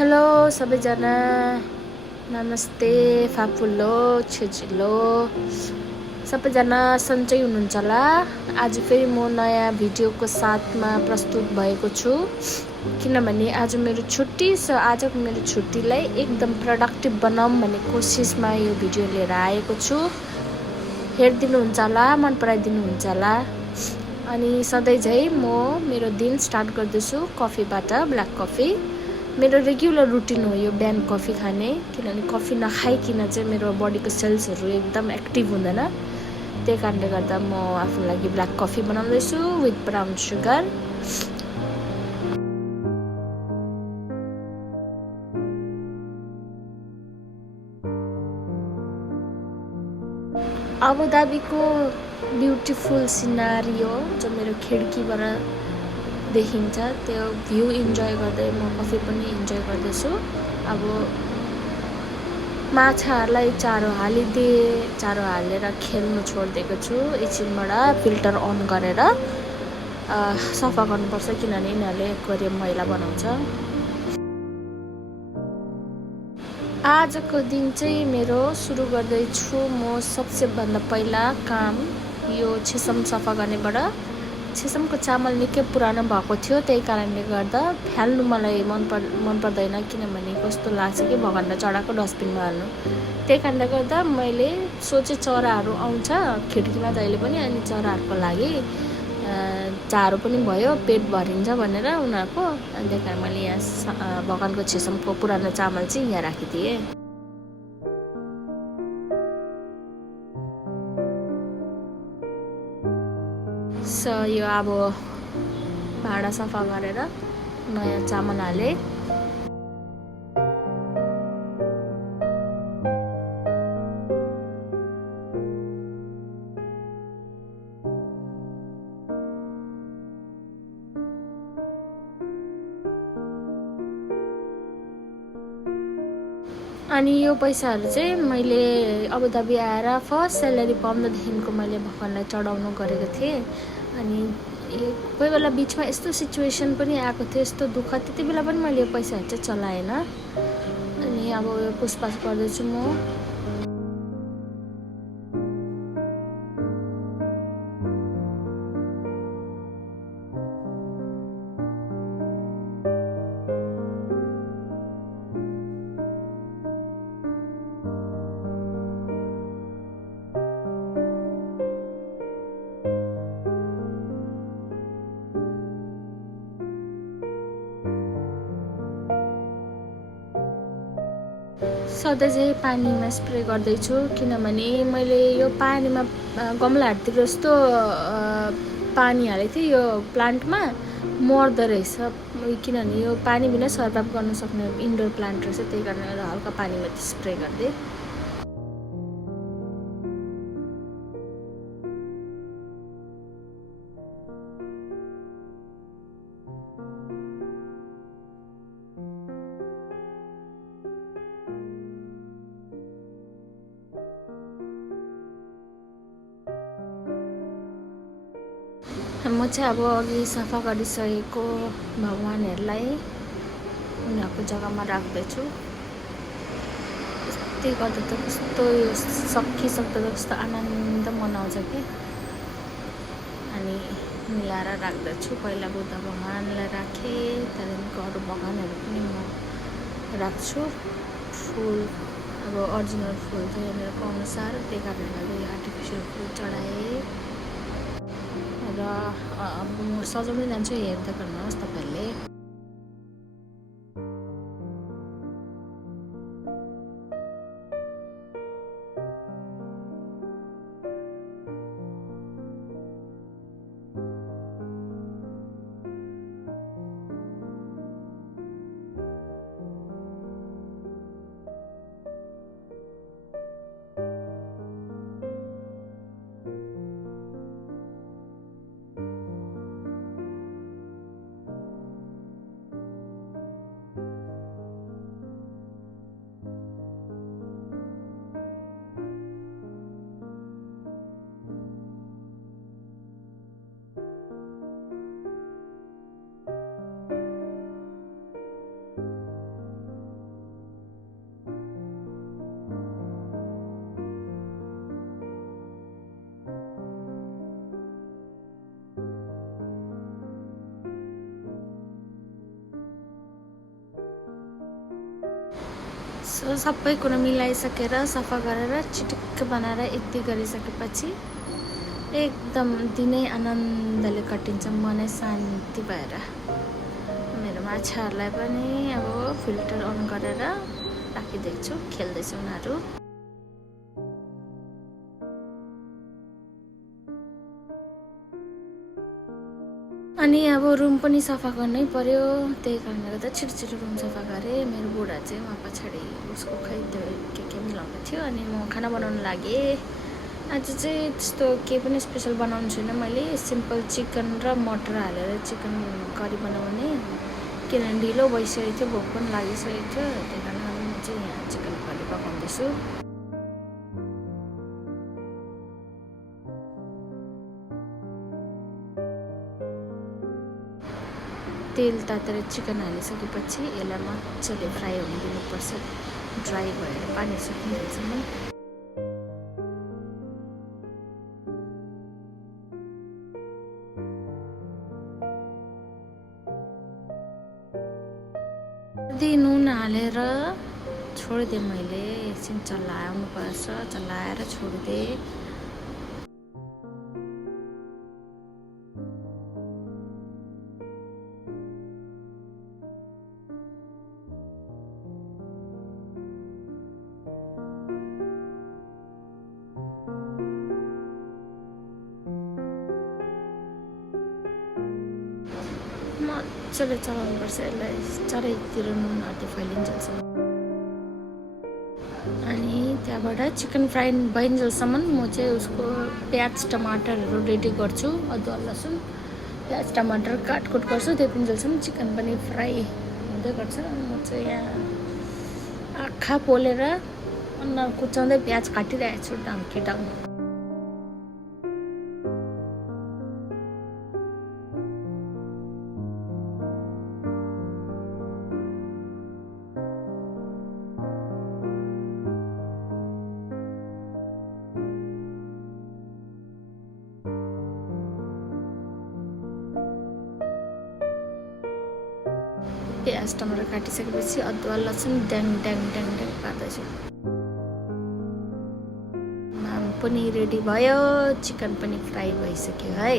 Hello सबैजना, नमस्ते, फापुल्लो, छिजिलो, सबैजना सन्चै हुनुहुन्छ होला। आज फेरि म नयाँ भिडियोको साथमा प्रस्तुत भएको छु, किनभने आज मेरो छुट्टी छ। आजको मेरो छुट्टीलाई एकदम प्रोडक्टिभ बनाऊँ भन्ने कोसिसमा यो भिडियो लिएर आएको छु। हेरिदिनुहुन्छ होला, मन पराइदिनुहुन्छ होला। अनि सधैँ झै म मेरो दिन स्टार्ट गर्दैछु कफीबाट, ब्ल्याक कफी। मेरो रेगुलर रुटिन हो यो बिहान कफी खाने, किनभने कफी नखाइकन चाहिँ मेरो बडीको सेल्सहरू एकदम एक्टिभ हुँदैन। त्यही कारणले गर्दा म आफ्नो लागि ब्ल्याक कफी बनाउँदैछु विथ ब्राउन सुगर। अबुधाबीको ब्युटिफुल सिनारियो जो मेरो खिड्कीबाट देखिन्छ, त्यो भ्यू इन्जोय गर्दै म कफी पनि इन्जोय गर्दैछु। अब माछाहरूलाई चारो हालिदिए, चारो हालेर खेल्नु छोडिदिएको छु। एकछिनबाट फिल्टर अन गरेर सफा गर्नुपर्छ, किनभने यिनीहरूले एक्वेरियम मैला बनाउँछ। आजको दिन चाहिँ मेरो सुरु गर्दैछु म सबसे भन्दा पहिला काम यो छेसम सफा गर्नेबाट। छेसमको चामल निकै पुरानो भएको थियो, त्यही कारणले गर्दा फ्याल्नु मलाई मन पर्दैन, किनभने कस्तो लाग्छ कि भगन्डा चढाएको डस्टबिनमा हाल्नु। त्यही कारणले गर्दा मैले सोचे चराहरू आउँछ खिड्कीमा जहिले पनि, अनि चराहरूको लागि चारो पनि भयो, पेट भरिन्छ भनेर उनीहरूको। अनि त्यही कारण मैले यहाँ भगवानको छेसमको पुरानो चामल चाहिँ यहाँ राखिदिएँ। यो अब भाँडा सफा गरेर नयाँ चामल हालेँ। अनि यो पैसाहरू चाहिँ मैले अबुधाबी आएर फर्स्ट स्यालेरी पाउँदादेखिको मैले भगवानलाई चढाउनु गरेको थिएँ। अनि कोही बेला बिचमा यस्तो सिचुएसन पनि आएको थियो, यस्तो दुःख, त्यति बेला पनि मैले यो पैसाहरू चाहिँ चलाएन। अनि अब यो पुसपास गर्दैछु म। सधैँ चाहिँ पानीमा स्प्रे गर्दैछु, किनभने मैले यो पानीमा गमलाहरूतिर जस्तो पानी हालेको थिएँ यो प्लान्टमा, मर्दो रहेछ। किनभने यो पानी बिना सर्भाइभ गर्न सक्ने इन्डोर प्लान्ट रहेछ, त्यही कारणले हल्का पानीमा स्प्रे गरिदिएँ। म चाहिँ अब अघि सफा गरिसकेको भगवानहरूलाई उनीहरूको जग्गामा राख्दैछु। त्यही गर्दा त कस्तो यो सकिसक्दा त कस्तो आनन्द मनाउँछ कि। अनि मिलाएर राख्दछु। पहिला बुद्ध भगवानलाई राखेँ, त्यहाँदेखिको अरू भगवानहरू पनि म राख्छु। फुल अब अरिजिनल फुल चाहिँ यहाँनिरको अनुसार, त्यही कारणले गर्दा यो आर्टिफिसियल फुल चढाएँ। र अब म सजाउँदै जान्छु, हेर्दै गर्नुहोस् तपाईँहरूले। सो सबै कुरा मिलाइसकेर सफा गरेर चिटिक्क बनाएर यति गरिसकेपछि एकदम दिनै आनन्दले कटिन्छ, मनै शान्ति भएर। मेरो माछाहरूलाई पनि अब फिल्टर अन गरेर राखिदिएको छु, खेल्दैछ उनीहरू। अनि अब रुम पनि सफा गर्नै पर्यो, त्यही कारणले गर्दा छिटो छिटो रुम सफा गरेँ। मेरो बुढा चाहिँ उहाँ पछाडि उसको खै त्यो के मिलाउँदै थियो, अनि म खाना बनाउन लागेँ। आज चाहिँ त्यस्तो केही पनि स्पेसल बनाउनु छैन मैले, सिम्पल चिकन र मटर हालेर चिकन करी बनाउने, किनभने ढिलो भइसकेको थियो, भोक पनि लागिसकेको थियो। त्यही कारण म चाहिँ यहाँ चिकन करी पकाउँदैछु। तेल तातेर चिकन हालिसकेपछि यसलाई मजाले फ्राई हुन दिनुपर्छ, ड्राई भएर पानी सुक्नेसम्म। नुन हालेर छोडिदिएँ मैले, एकछिन चलाउनुपर्छ, चलाएर छोडिदिएँ। मजाले चलाउनुपर्छ यसलाई, चारैतिर नुन हाल्दै फैलिन्जेलसम्म। अनि त्यहाँबाट चिकन फ्राई भइन्जेलसम्म म चाहिँ उसको प्याज टमाटरहरू रेडी गर्छु, अदुवा लसुन प्याज टमाटर काटकुट गर्छु। त्यो पिन्जेलसम्म चिकन पनि फ्राई हुँदै गर्छ। म चाहिँ यहाँ आँखा पोलेर अनुहार कुचाउँदै प्याज काटिरहेको छु डाङ्की डाङ। प्याज टमाटर काटिसकेपछि अदुवा लसुन ड्याङ ड्याङ ड्याङ ड्याङ पार्दैछु। माम पनि रेडी भयो, चिकन पनि फ्राई भइसक्यो है।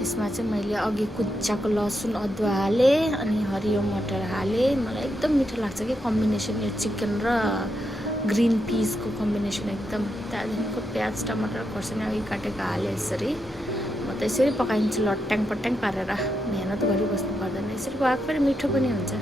यसमा चाहिँ मैले अघि कुच्चाको लसुन अदुवा हालेँ, अनि हरियो मटर हालेँ। मलाई एकदम मिठो लाग्छ कि कम्बिनेसन, यो चिकन र ग्रिन पिसको कम्बिनेसन एकदम। त्यहाँदेखिको प्याज टमाटर खोर्सानी अघि काटेको हालेँ। यसरी म त यसरी पकाइन्छु, लट्याङ पट्याङ पारेर, मेहनत गरिबस्नु पर्दैन। यसरी पकाएको फेरि मिठो पनि हुन्छ।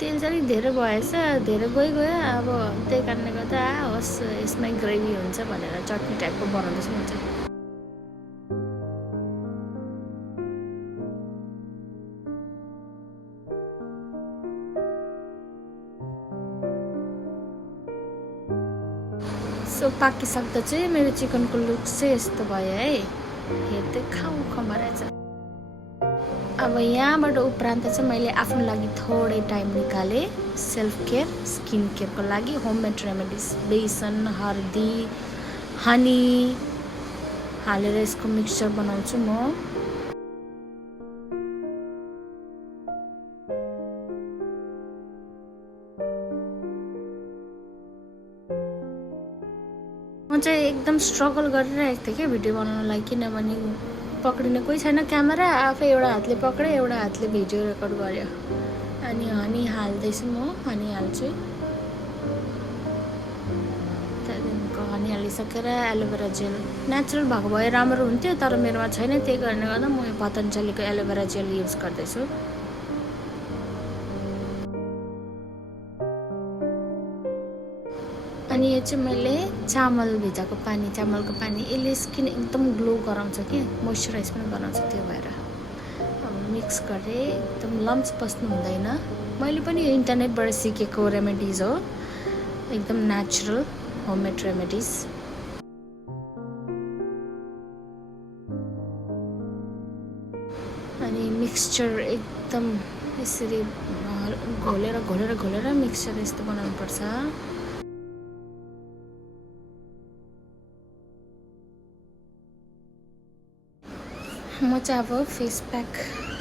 तेल चाहिँ धेरै भएछ, धेरै गयो। अब त्यही कारणले गर्दा होस् यसमै ग्रेभी हुन्छ भनेर चटनी टाइपको बनाउँदैछु म चाहिँ। सो पाकिसक्दा चाहिँ मेरो चिकनको लुक चाहिँ यस्तो भयो है, हेर्दै खाउँ खमरेछ। अब यहाँबाट उपरान्त चाहिँ मैले आफ्नो लागि थोरै टाइम निकालेँ सेल्फ केयर, स्किन केयरको लागि। होममेड रेमेडिज, बेसन, हर्दी, हनी हालेर यसको मिक्सचर बनाउँछु म। म चाहिँ एकदम स्ट्रगल गरिरहेको थिएँ क्या भिडियो बनाउनलाई, किनभने पक्रिने कोही छैन क्यामेरा, आफै एउटा हातले पक्रेँ, एउटा हातले भिडियो रेकर्ड गर्यो। अनि हनी हाल्दैछु म, हनी हाल्छु। त्यहाँदेखिको हनी हालिसकेर एलोभेरा जेल, नेचुरल भएको भए राम्रो हुन्थ्यो, तर मेरोमा छैन। त्यही कारणले गर्दा म यो पतञ्जलीको एलोभेरा जेल युज गर्दैछु। अनि यो चाहिँ मैले चामल भिजाएको पानी, चामलको पानी, यसले स्किन एकदम ग्लो गराउँछ कि, मोइस्चराइज पनि गराउँछ। त्यो भएर अब मिक्स गरेँ, एकदम लम्स बस्नु हुँदैन। मैले पनि यो इन्टरनेटबाट सिकेको रेमेडिज हो, एकदम नेचुरल होममेड रेमेडिज। अनि मिक्सचर एकदम यसरी घोलेर घोलेर घोलेर मिक्सचर यस्तो बनाउनुपर्छ। म चाहिँ अब फेस प्याक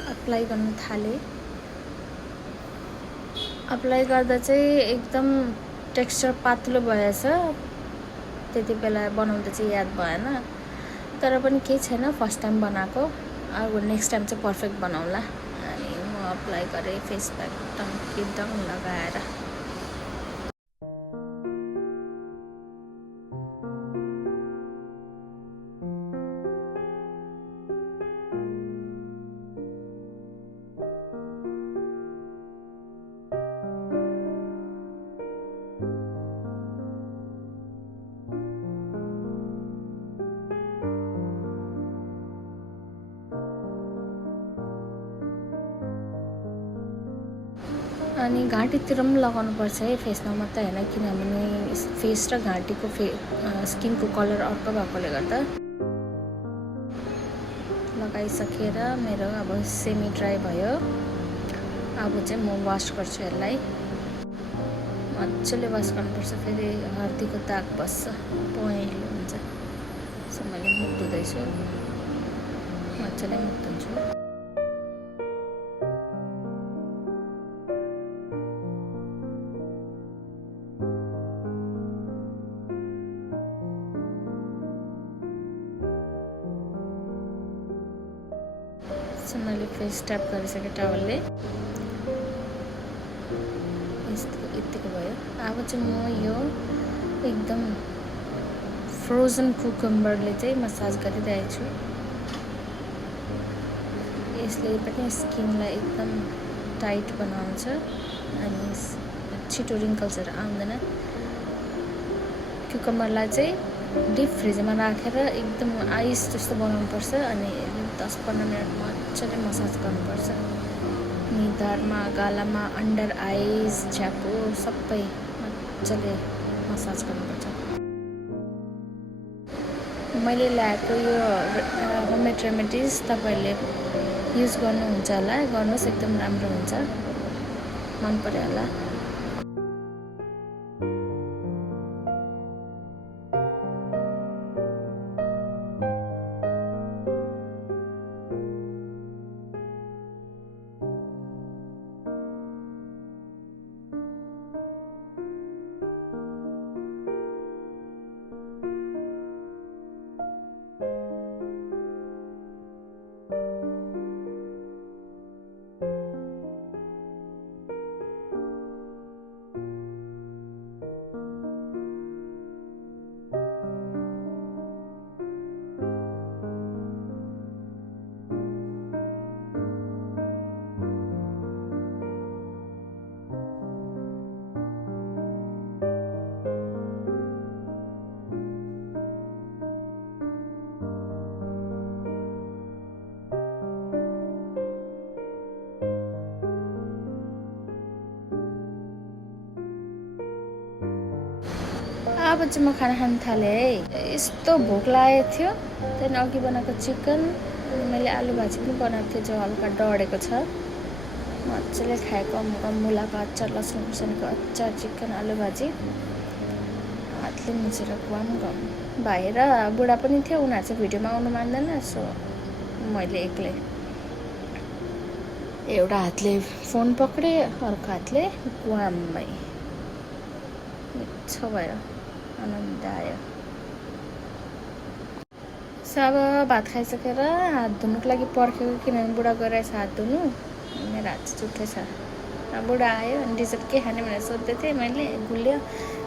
अप्लाई गर्न थालेँ। अप्लाई गर्दा चाहिँ एकदम टेक्स्चर पातलो भएछ। त्यति बेला बनाउँदा चाहिँ याद भएन, तर पनि केही छैन, फर्स्ट टाइम बनाएको। अब नेक्स्ट टाइम चाहिँ पर्फेक्ट बनाउँला। अनि म अप्लाई गरेँ फेस प्याक टङ लगाएर। अनि घाँटीतिर पनि लगाउनुपर्छ है, फेसमा मात्रै होइन, किनभने फेस र घाँटीको स्किनको कलर अर्को भएकोले गर्दा। लगाइसकेर मेरो अब सेमी ड्राई भयो। अब चाहिँ म वास गर्छु यसलाई। मजाले वास गर्नुपर्छ, फेरि हर्दीको दाग बस्छ, पहेँलो हुन्छ। सो मैले मुख धुँदैछु, मजाले मुख धुन्छु। मैले फेस ट्याप गरिसकेँ टावलले। यतिको भयो। अब चाहिँ म यो एकदम फ्रोजन कुकुम्बरले चाहिँ मसाज गरिरहेको छु। यसले पनि स्किनलाई एकदम टाइट बनाउँछ अनि छिटो रिङ्कल्सहरू आउँदैन। कुकुम्बरलाई चाहिँ डिप फ्रिजमा राखेर एकदम आइस जस्तो बनाउनुपर्छ अनि 10-15 मिनट मजाले मसाज गर्नुपर्छ। निधारमा, गालामा, अन्डर आइज, छ्यापो सबै मजाले मसाज गर्नुपर्छ। मैले ल्याएको यो होममेड रेमेडिज तपाईँहरूले युज गर्नुहुन्छ होला, गर्नुहोस्, एकदम राम्रो हुन्छ, मन पर्यो होला। अब चाहिँ म खाना खान थालेँ है। यस्तो भोक लागेको थियो। त्यहाँदेखि अघि बनाएको चिकन, मैले आलु भाजी पनि बनाएको थिएँ जो हल्का डढेको छ। मजाले खाएको, मुलाको अचार, लसुन खुर्सानीको अचार, चिकन, आलु भाजी, हातले मुछेर खुवाम गम। भाइ र बुढा पनि थियो, उनीहरू चाहिँ भिडियोमा आउनु मान्दैन। सो मैले एक्लै एउटा हातले फोन पक्रेँ, अर्को हातले गुवाममै। मिठो भयो, आनन्द आयो। अब भात खाइसकेर हात धुनुको लागि पर्खेको, किनभने बुढा गइरहेछ हात धुनु। मेरो हात चाहिँ चुट्टै छ। बुढा आयो अनि डिजर्ट के खाने भनेर सोध्दै थिएँ मैले, गुलियो।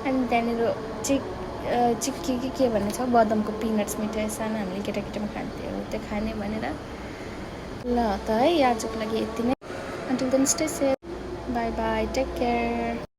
अनि त्यहाँनिर चिक्की के भन्ने छ, बदामको पिनट्स मिठाई, सानो हामीले केटाकेटामा खान्थ्यो, त्यो खाने भनेर। ल त है, आजको लागि यति नै। Until then, stay safe. Bye bye. Take care.